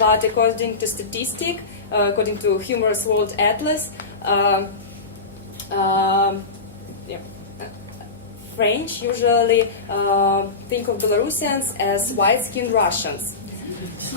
but according to statistic, according to Humorous World Atlas, French usually think of Belarusians as white-skinned Russians,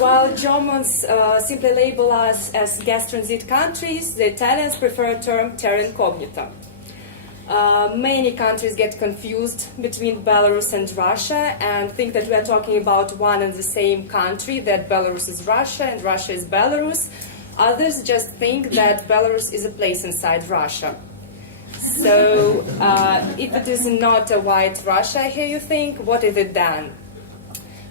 while Germans simply label us as gas transit countries. The Italians prefer the term terra incognita. Many countries get confused between Belarus and Russia and think that we are talking about one and the same country, that Belarus is Russia and Russia is Belarus. Others just think that Belarus is a place inside Russia. So if it is not a white Russia, here you think, what is it then?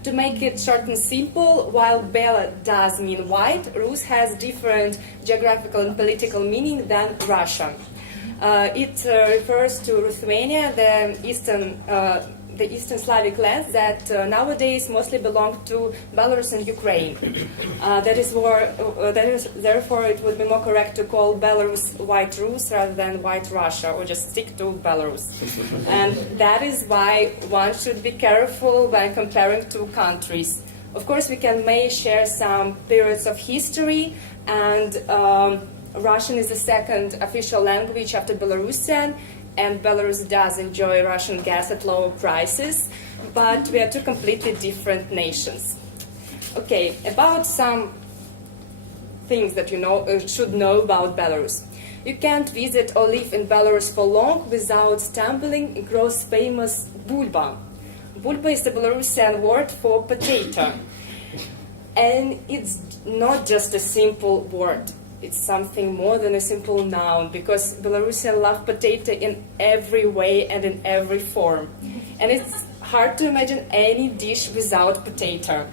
To make it short and simple, while Bela does mean white, Rus has different geographical and political meaning than Russia. It refers to Ruthenia, the Eastern Slavic lands that nowadays mostly belong to Belarus and Ukraine. Therefore, it would be more correct to call Belarus White Rus rather than White Russia, or just stick to Belarus. And that is why one should be careful when comparing two countries. Of course, we may share some periods of history, and Russian is the second official language after Belarusian, and Belarus does enjoy Russian gas at lower prices, but we are two completely different nations. Okay, about some things that you should know about Belarus. You can't visit or live in Belarus for long without stumbling across famous bulba. Bulba is the Belarusian word for potato, and it's not just a simple word. It's something more than a simple noun, because Belarusians love potato in every way and in every form. And it's hard to imagine any dish without potato.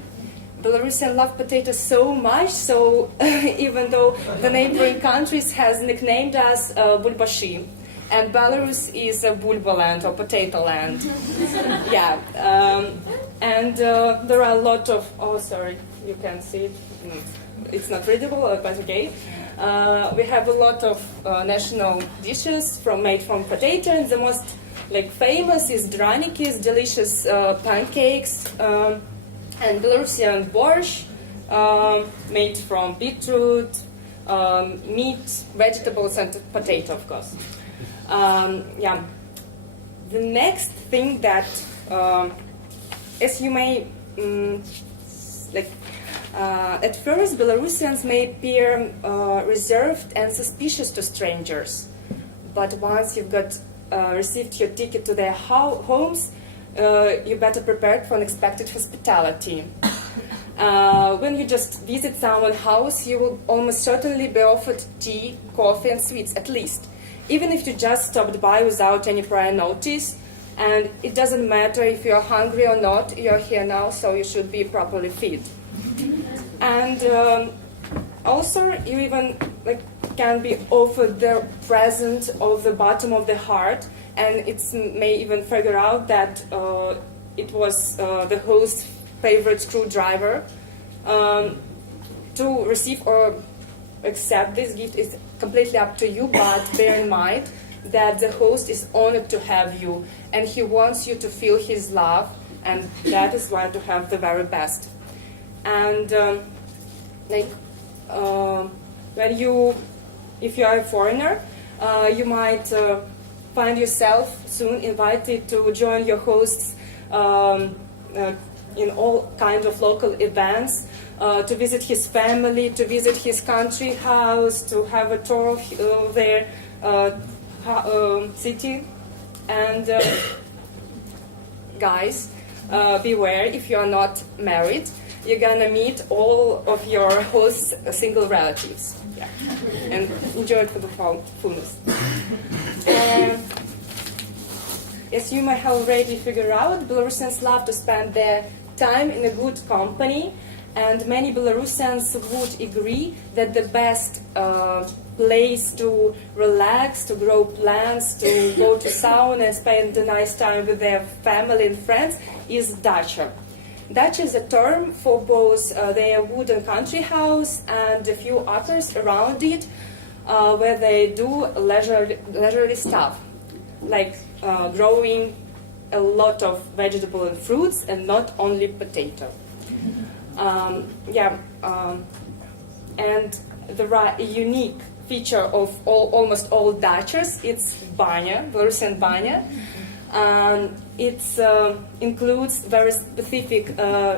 Belarusians love potato so much, so even though the neighboring countries has nicknamed us Bulbashi, and Belarus is a bulba land or potato land. Yeah, and there are a lot of, oh sorry, you can see it. It's not readable, but okay. We have a lot of national dishes made from potato, and the most famous is draniki, delicious pancakes, and Belarusian borscht, made from beetroot, meat, vegetables, and potato, of course. Yeah. The next thing that, as you may at first, Belarusians may appear reserved and suspicious to strangers, but once you've received your ticket to their homes, you're better prepared for unexpected hospitality. When you just visit someone's house, you will almost certainly be offered tea, coffee, and sweets, at least, even if you just stopped by without any prior notice. And it doesn't matter if you're hungry or not, you're here now, so you should be properly fed. And also, you even can be offered the present of the bottom of the heart, and it may even figure out that it was the host's favorite screwdriver. To receive or accept this gift is completely up to you, but bear in mind that the host is honored to have you, and he wants you to feel his love, and that is why to have the very best. And if you are a foreigner, you might find yourself soon invited to join your hosts in all kinds of local events, to visit his family, to visit his country house, to have a tour of their city. And guys, beware, if you are not married, you're gonna meet all of your host's single relatives. Yeah. And enjoy it for the fullness. As you may have already figured out, Belarusians love to spend their time in a good company, and many Belarusians would agree that the best place to relax, to grow plants, to go to sauna and spend a nice time with their family and friends is dacha. Dacha is a term for both their wooden country house and a few others around it, where they do leisurely stuff, like growing a lot of vegetable and fruits, and not only potato. And the unique feature of almost all dachas, it's banya, Belarusian banya. It includes very specific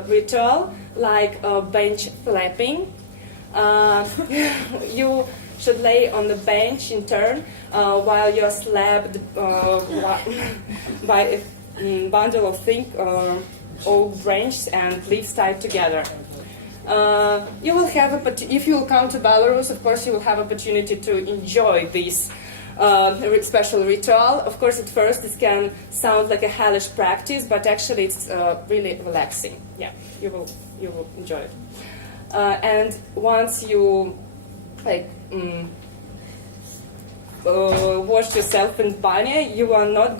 ritual like bench flapping. You should lay on the bench in turn while you're slapped by a bundle of thick oak branches and leaves tied together. You will have if you will come to Belarus, of course, you will have opportunity to enjoy this special ritual. Of course, at first it can sound like a hellish practice, but actually it's really relaxing. Yeah, you will enjoy it. And once you wash yourself in banya, you will not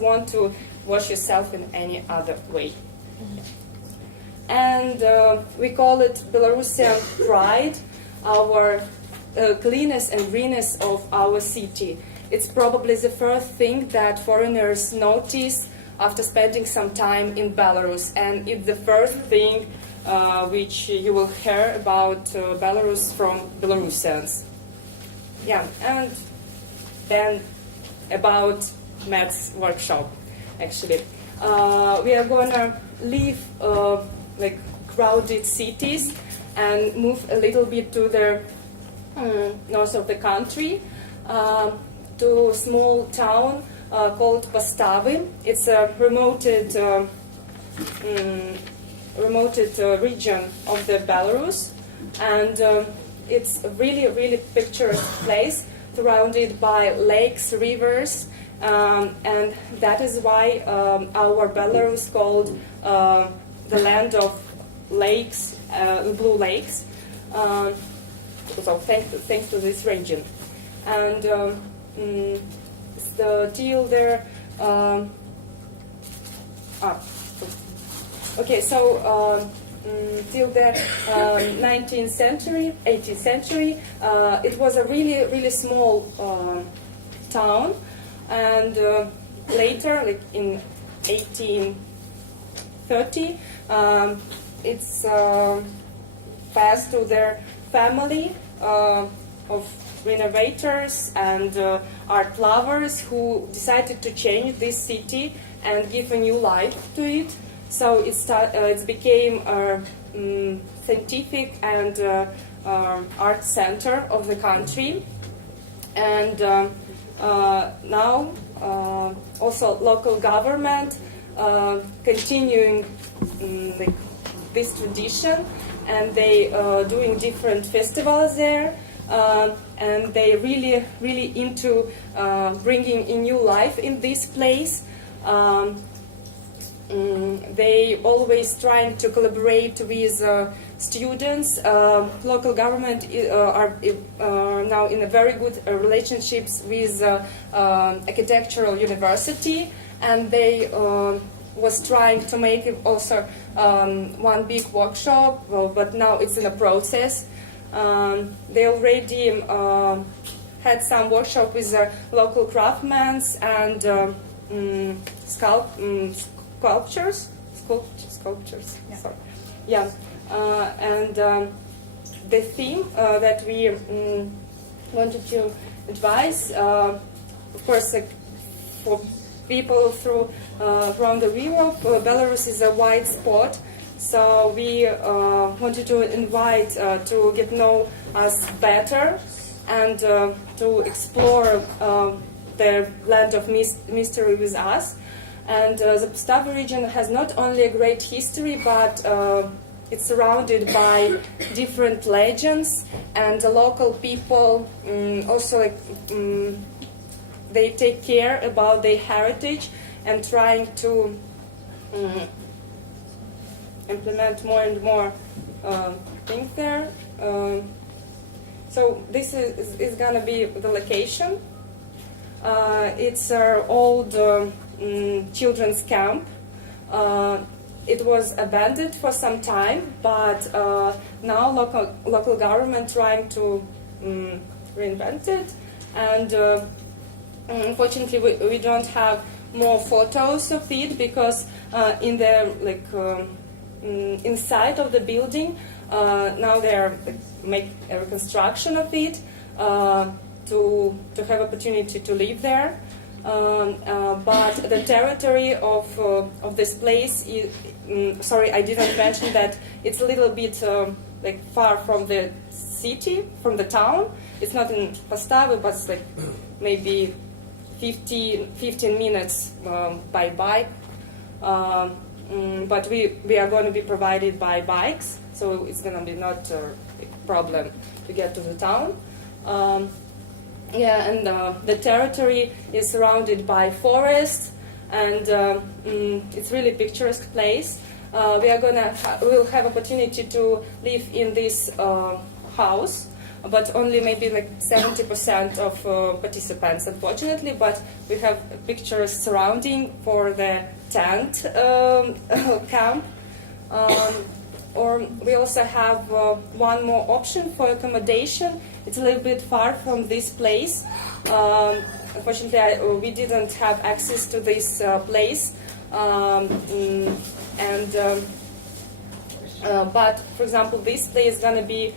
want to wash yourself in any other way. And we call it Belarusian pride, our cleanness and greenness of our city. It's probably the first thing that foreigners notice after spending some time in Belarus, and it's the first thing which you will hear about Belarus from Belarusians. Yeah, and then about Matt's workshop, actually. We are gonna leave crowded cities and move a little bit to the north of the country, to a small town called Postavy. It's a remote region of the Belarus, and it's a really picturesque place surrounded by lakes, rivers, and that is why our Belarus called the land of lakes, blue lakes. So thanks to this region, and till there. Okay, so till the 19th century, 18th century, it was a really small town, and later, like in 1830, it's passed to their family of renovators and art lovers who decided to change this city and give a new life to it. So it became a scientific and art center of the country, and now also local government continuing this tradition, and they doing different festivals there, and they really into bringing a new life in this place. They always trying to collaborate with students. Local government are now in a very good relationships with architectural university, and they was trying to make it also one big workshop, but now it's in a process. They already had some workshop with local craftsmen and sculptures. Yeah. Sorry. Yeah, and the theme that we wanted to advise, of course, for people around the Europe, Belarus is a wide spot. So we wanted to invite to get to know us better and to explore the land of mystery with us. And the Postavy region has not only a great history, but it's surrounded by different legends, and the local people also they take care about their heritage and trying to implement more and more things there. So this is gonna be the location. It's our old children's camp. It was abandoned for some time, but now local government trying to reinvent it, and unfortunately we don't have more photos of it, because in the inside of the building. Now they are make a reconstruction of it to have opportunity to live there. But the territory of this place is, sorry, I didn't mention that it's a little bit like far from the city, from the town. It's not in Postavy, but it's like maybe 15 minutes by bike. But we are going to be provided by bikes, so it's going to be not a problem to get to the town. Yeah, and the territory is surrounded by forests, and it's really picturesque place. We'll have opportunity to live in this house, but only maybe like 70% of participants, unfortunately. But we have pictures surrounding for the tent camp. Or we also have one more option for accommodation. It's a little bit far from this place. Unfortunately, we didn't have access to this place. But for example, this place is going to be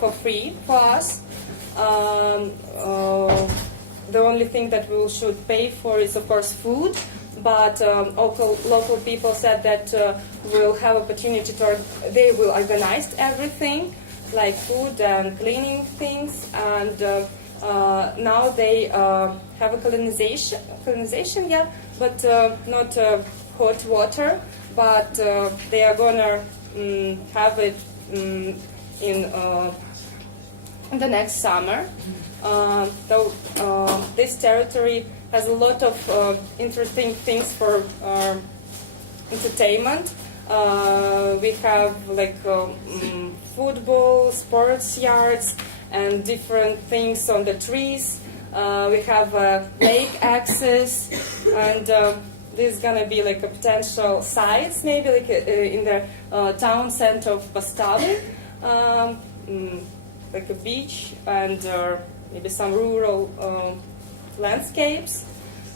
for free for us. The only thing that we should pay for is, of course, food. But local people said that we'll have opportunity they will organize everything, like food and cleaning things, and now they have a colonization, yeah, but not hot water, but they are gonna have it in the next summer. So this territory has a lot of interesting things for entertainment. We have like football, sports yards, and different things on the trees. We have lake access, and this is gonna be like a potential sites, maybe like in the town center of Postavy, like a beach and maybe some rural landscapes,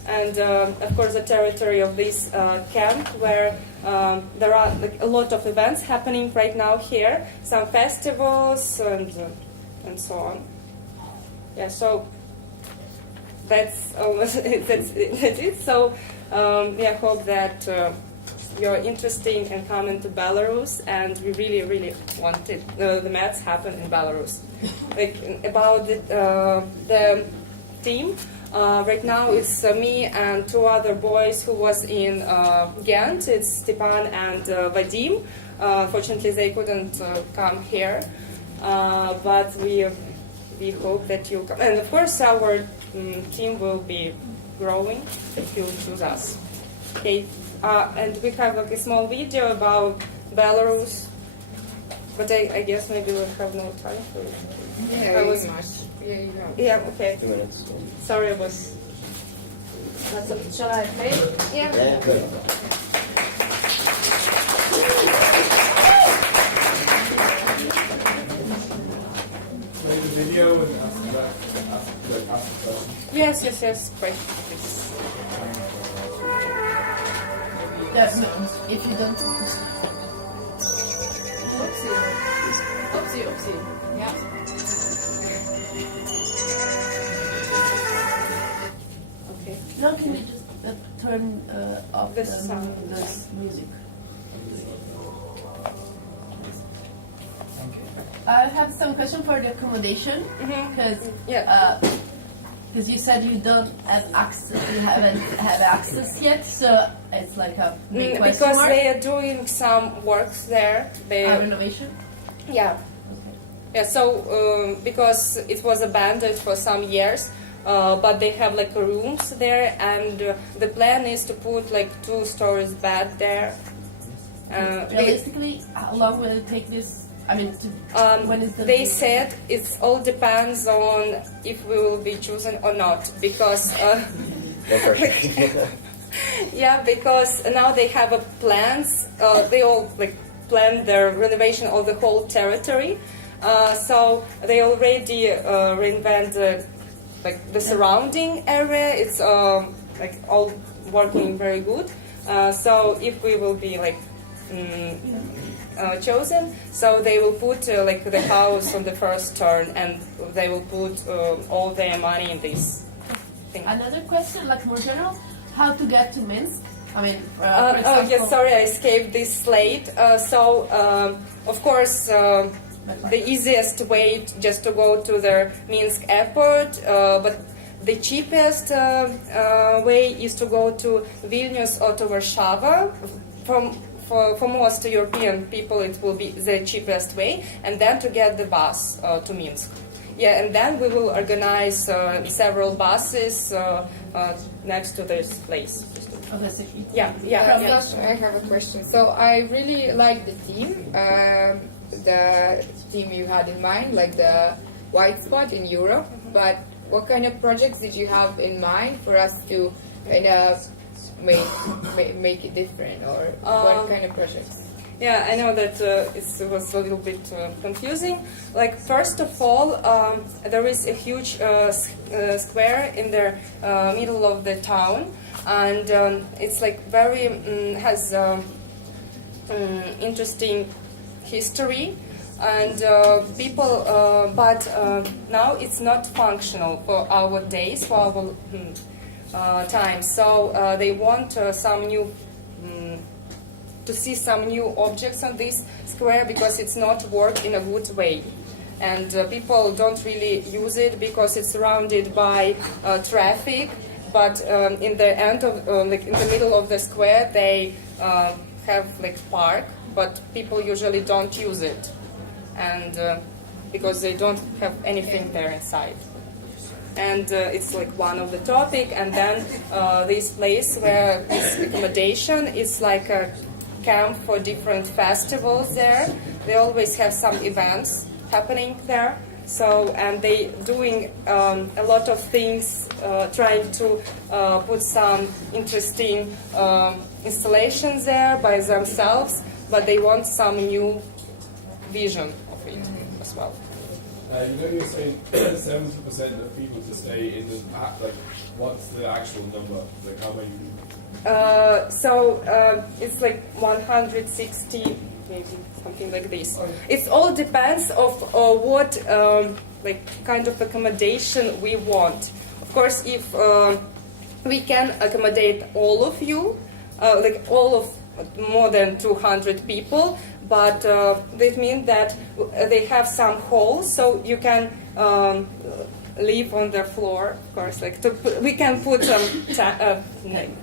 and of course the territory of this camp where there are like a lot of events happening right now here, some festivals and so on. Yeah, so that's that's it. So I hope that you're interested in coming to Belarus, and we really wanted the match happen in Belarus. Like about the team. Right now it's me and two other boys who was in Ghent. It's Stepan and Vadim. Fortunately, they couldn't come here, but we hope that you'll come. And of course, our team will be growing if you choose us. Okay, and we have like a small video about Belarus, but I guess maybe we'll have no time for it. Yeah, Yeah, okay. 2 minutes. Sorry, I was. Shall I play? Yeah. Yeah, good. Play the video and ask the question. Yes. Great. Yes, if you don't. Oopsie. Yeah. Okay. Now can you just turn off The the sound. music? Okay. I have some question for the accommodation because Yeah. you said you don't have access, you haven't had access yet, so it's like a big question Because mark. they are doing some works there. Renovation. Yeah. Yeah. So because it was abandoned for some years, but they have like rooms there, and the plan is to put like 2 stories bed there. Realistically, how long will it take this? I mean, when is the? They said it all depends on if we will be chosen or not, because Go first. yeah, because now they have a plans. They all like plan their renovation of the whole territory. So they already reinvented like the surrounding area. It's like all working very good. So if we will be like chosen, so they will put like the house on the first turn, and they will put all their money in this thing. Another question, like more general, how to get to Minsk? I mean, for Oh example, yes, sorry, I escaped this slate. Of course, the easiest way just to go to the Minsk airport, but the cheapest way is to go to Vilnius or to Warsaw. For most European people, it will be the cheapest way, and then to get the bus to Minsk. Yeah, and then we will organize several buses next to this place. of the city. Yeah. I have a question. So I really like the team you had in mind, like the white spot in Europe. But what kind of projects did you have in mind for us to kind of make it different, or what kind of projects? Yeah, I know that it was a little bit confusing. Like, first of all, there is a huge square in the middle of the town, and it's like very has interesting history, and people. But now it's not functional for our days, for our time. So they want some new. To see some new objects on this square, because it's not work in a good way, and people don't really use it because it's surrounded by traffic. But in the end of like in the middle of the square, they have like park, but people usually don't use it, and because they don't have anything there inside. And it's like one of the topic. And then this place where this accommodation is like a camp for different festivals there. They always have some events happening there. So, and they doing a lot of things, trying to put some interesting installations there by themselves, but they want some new vision of it as well. You're saying 70% of people to stay in the like. What's the actual number? Like how many people? It's like 160, maybe something like this. It all depends of what like kind of accommodation we want. Of course, if we can accommodate all of you, like all of more than 200 people, but that means that they have some halls, so you can live on the floor, of course. Like we can put some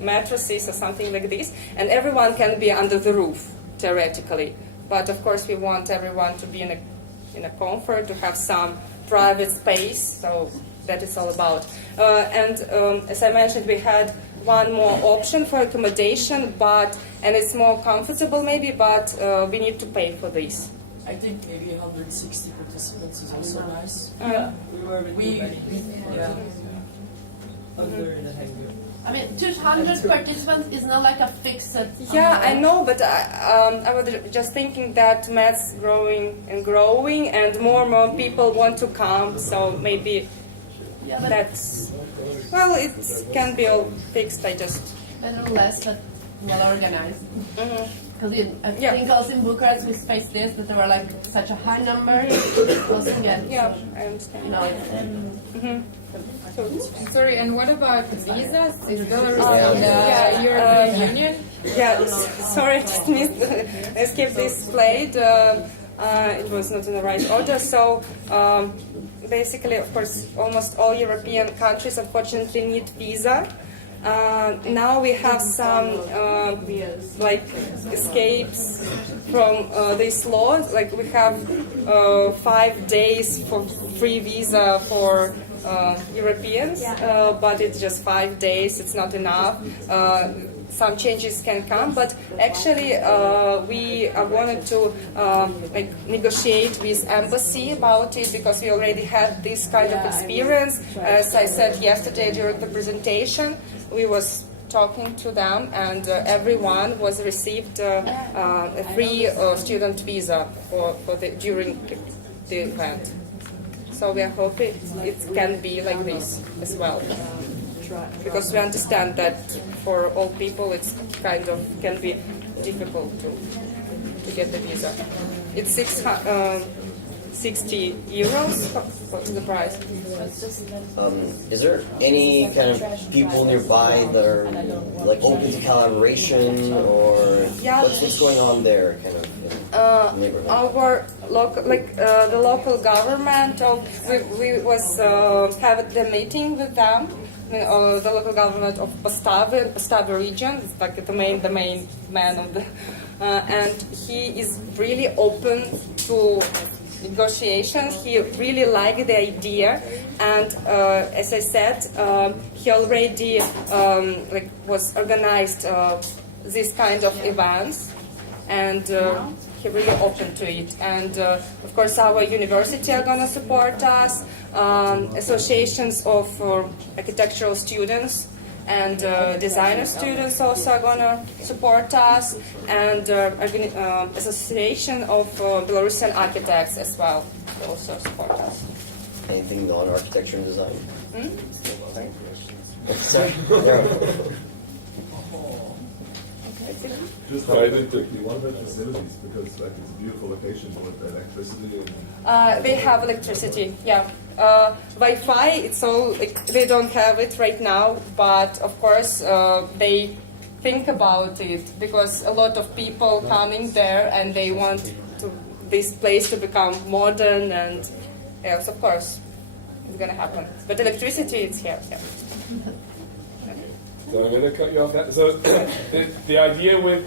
mattresses or something like this, and everyone can be under the roof theoretically. But of course, we want everyone to be in a comfort, to have some private space. So that is all about. And as I mentioned, we had one more option for accommodation, and it's more comfortable maybe, but we need to pay for this. I think maybe 160 participants is also nice. Yeah. We yeah. Under the hangar. I mean, 200 participants is not like a fixed. Yeah, I know, but I was just thinking that maths growing, and more people want to come, so maybe that's, well, it can be all fixed. I just better or less, but well organized. Because I Yeah. think also in Bucharest we faced this, that there were like such a high number. Also, yeah, I understand. you know, Sorry, and what about visas? Is Belarus Yeah. in the Yeah, European Union? Yeah, sorry, I just missed. I skipped this slide. It was not in the right order. So basically, of course, almost all European countries unfortunately need visa. Now we have some like escapes from this law. Like we have 5 days for free visa for Europeans, but it's just 5 days. It's not enough. Some changes can come, but actually we wanted to like negotiate with embassy about it, because we already had this kind of experience. As I said yesterday during the presentation, we was talking to them, and everyone was received a free student visa during the event. So we are hoping it can be like this as well, because we understand that for all people it's kind of can be difficult to to get the visa. It's 60 euros. What's the price? Is there any kind of people nearby that are like open to collaboration, or Yeah. what's going on there, kind of? Neighborhood? Our local, the local government, we was have the meeting with them. The local government of Postavy region, it's like the main man of the, and he is really open to negotiations. He really liked the idea, and as I said, he already was organized this kind of events, and he really open to it. And of course, our university are gonna support us. Associations of architectural students and designer students also are gonna support us, and association of Belarusian architects as well also support us. Anything non-architecture and design? Sorry? Sorry. Yeah. Just very quickly, what about facilities? Because like it's a beautiful location with electricity and They have electricity, yeah. Wi-Fi, it's all they don't have it right now, but of course they think about it because a lot of people coming there and they want this place to become modern, and yes, of course, it's gonna happen. But electricity, it's here. Yeah. So I'm going to cut you off that. So the idea with